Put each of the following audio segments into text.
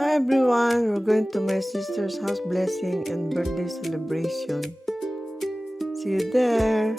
Hi everyone, we're going to my sister's house blessing and birthday celebration. See you there.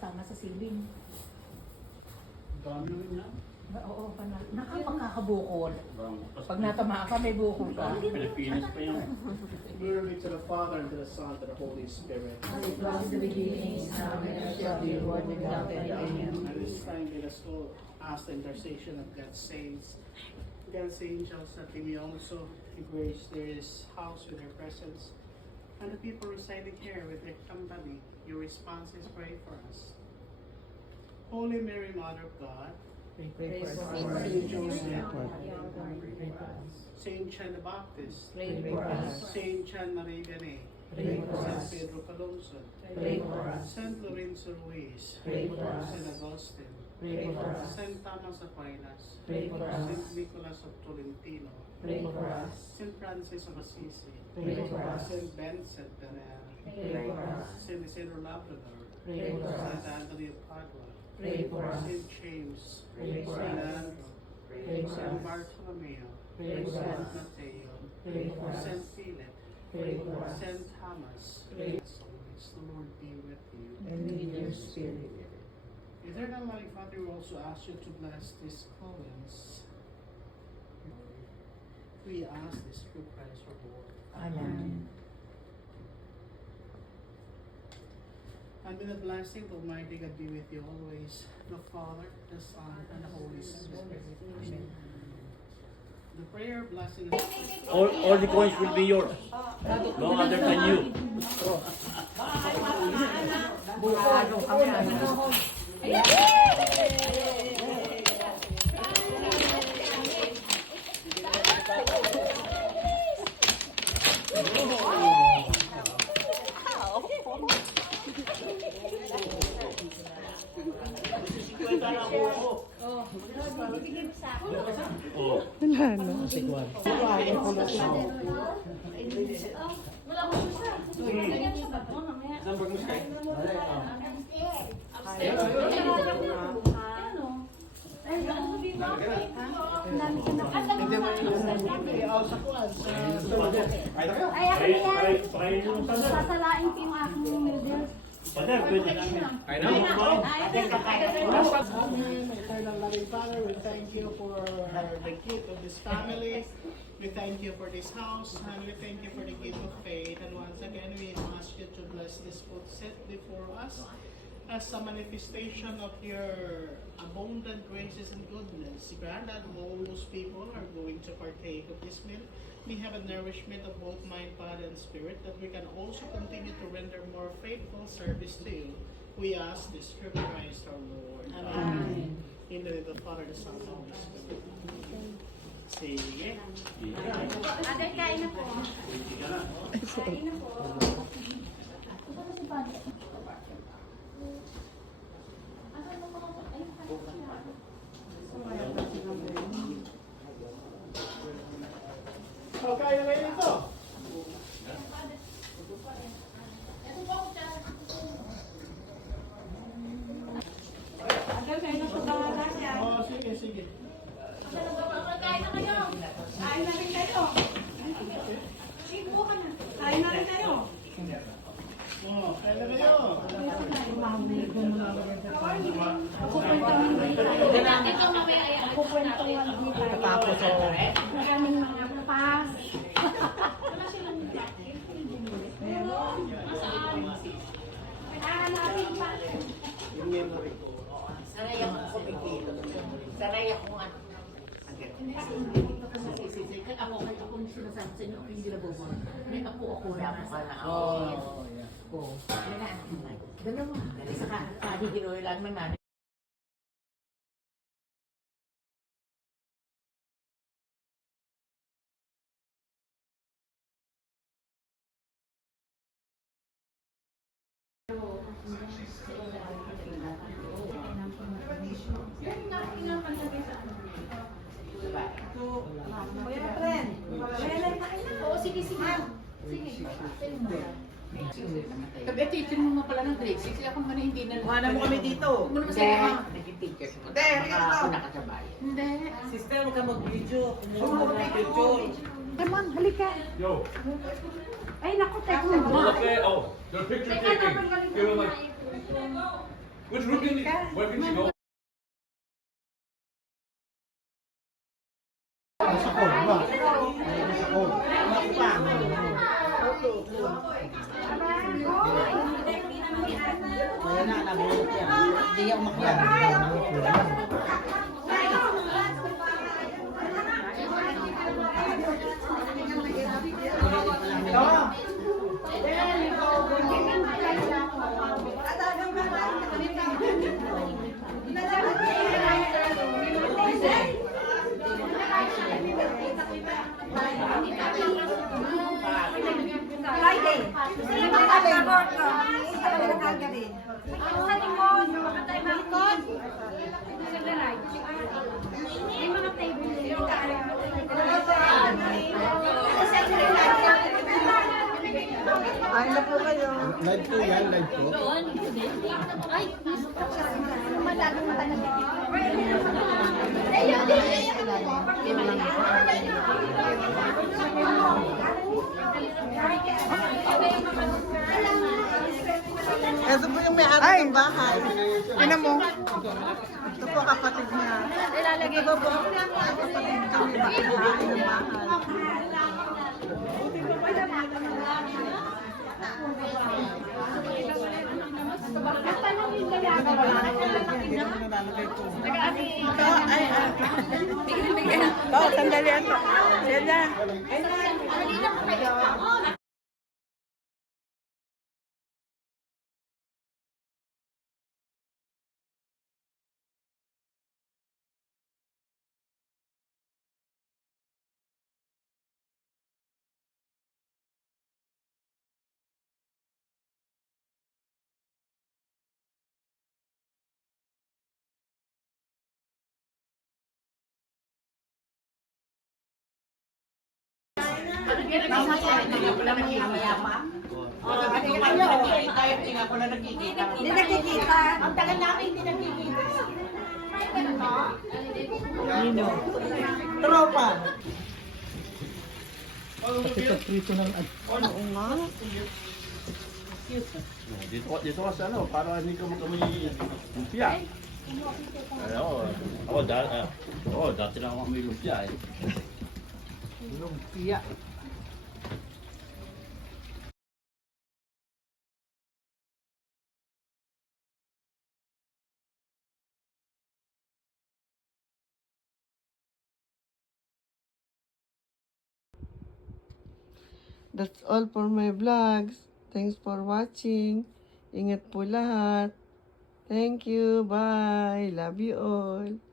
Tama sa siling. Dami rin yan. Oo, nakapagkakabukol. Pag natamaan ka, may bukol ka. Pilipinas pa yan. Glory to the Father, and to the Son, and to the Holy Spirit. As it was in the beginning, now and shall be, world without end. Amen. At this time, let us all ask the intercession of God's saints, God's angels, that we may also grace this house with their presence, and the people residing here with their company. Your responses pray for us. Holy Mary, Mother of God, Pray for us. Saint Joseph, Saint John the Baptist, Pray for us. Saint John Marie Vianney, Pray for Saint us. Pedro Calonzo, Pray for us. Saint Lorenzo Ruiz, Pray for us. Saint Augustine, Pray for us. Saint Thomas Aquinas, Pray for us. Saint Nicholas of Tolentino, Pray for us. Saint Francis of Assisi, Pray for us. Saint Vincent de Paul, Pray for us. Saint Isidro Labrador, Pray for Saint us. Anthony of Padua, Pray for us. Saint James, Pray for Saint us. Andrew, Pray for Saint us. Bartholomew, Pray for Saint us. Mateo, Pray for us. Saint Philip, Pray for us. Saint Thomas, Pray. as always, the Lord be with you. And with your spirit. Eternal Loving Father, we also ask you to bless these Collins. We ask this through Christ our Lord. Amen. And may the blessing of Almighty God be with you always, the Father, the Son, and the Holy Spirit. Amen. The prayer blessing All the coins will be yours. No other than you. Oh. Wala na. Ay, ako yan. Sasalain ko yung aking noodles. Father, pwede namin. Eternal Loving Father, we thank you for the gift of this family. We thank you for this house, and we thank you for the gift of faith. And once again, we ask you to bless this food set before us as a manifestation of your abundant graces and goodness. Grant that all those people are going to partake of this meal. We have a nourishment of both mind, body, and spirit, that we can also continue to render more faithful service to you. We ask this through Christ our Lord. Amen. In the name of the Father, the Son, and the Holy Spirit. Sige. Agad kain na po. Kain na po. Oh, kaya na kayo nito. Agad kain na po bahala siya. Oh, sige, sige. Kain na kayo. Kain na rin kayo. Sige, buka ka na. Kain na rin kayo. Oh, kaya na kayo. Ito mamaya ay kukwentuhan dito. Tapos maraming mga pas. Wala silang Masaan? Kailangan natin pa. Yung memory ko. Sanay ako kumikita. Sanay ako ano. Ako sinasabi sa inyo, hindi na bobo. May ako na ako ka na. Oo. Dalawa. Dali sa kahihiro lang ng nanay. Oo, sige, sige. Sige. Sabi, teacher mo nga pala ng grade 6. Ako nga hindi na. Wala mo kami dito. Huwag mo naman sabi ka. Nag-teacher. Hindi, Rico. Nakasabay. Hindi. Sister, huwag ka mag-video. Kumuha mo ng picture. Come on, halika. Yo, Ay, naku, teka mo. look at, oh, they're picture taking. Give them like, which room can you, where can you go? Kaya na, nabulot yan. Hindi niya umakyat. Friday. Sino ba ang labor ko? Ako sa likod. Likod. Sa garay. May mga table dito. Ay na po kayo. Live po yan, live po. Ay, malagang mata na dito. Ayun, Ito po yung may-ari ng bahay. Tinan mo. Ito po kapatid niya. ilalagay Ito po kapatid kami bahay ng bahay. Tanong yung lalaki. Oh, sandali ito. Sila. Hindi nakikita. Ang tagal namin hindi nakikita. Nino. Tropa. Oo nga. Dito ka sa ano, para hindi ka magkamay lumpia. Ay, dati lang ako may lumpia eh. Lumpia. That's all for my vlogs. Thanks for watching. Ingat po lahat. Thank you. Bye. Love you all.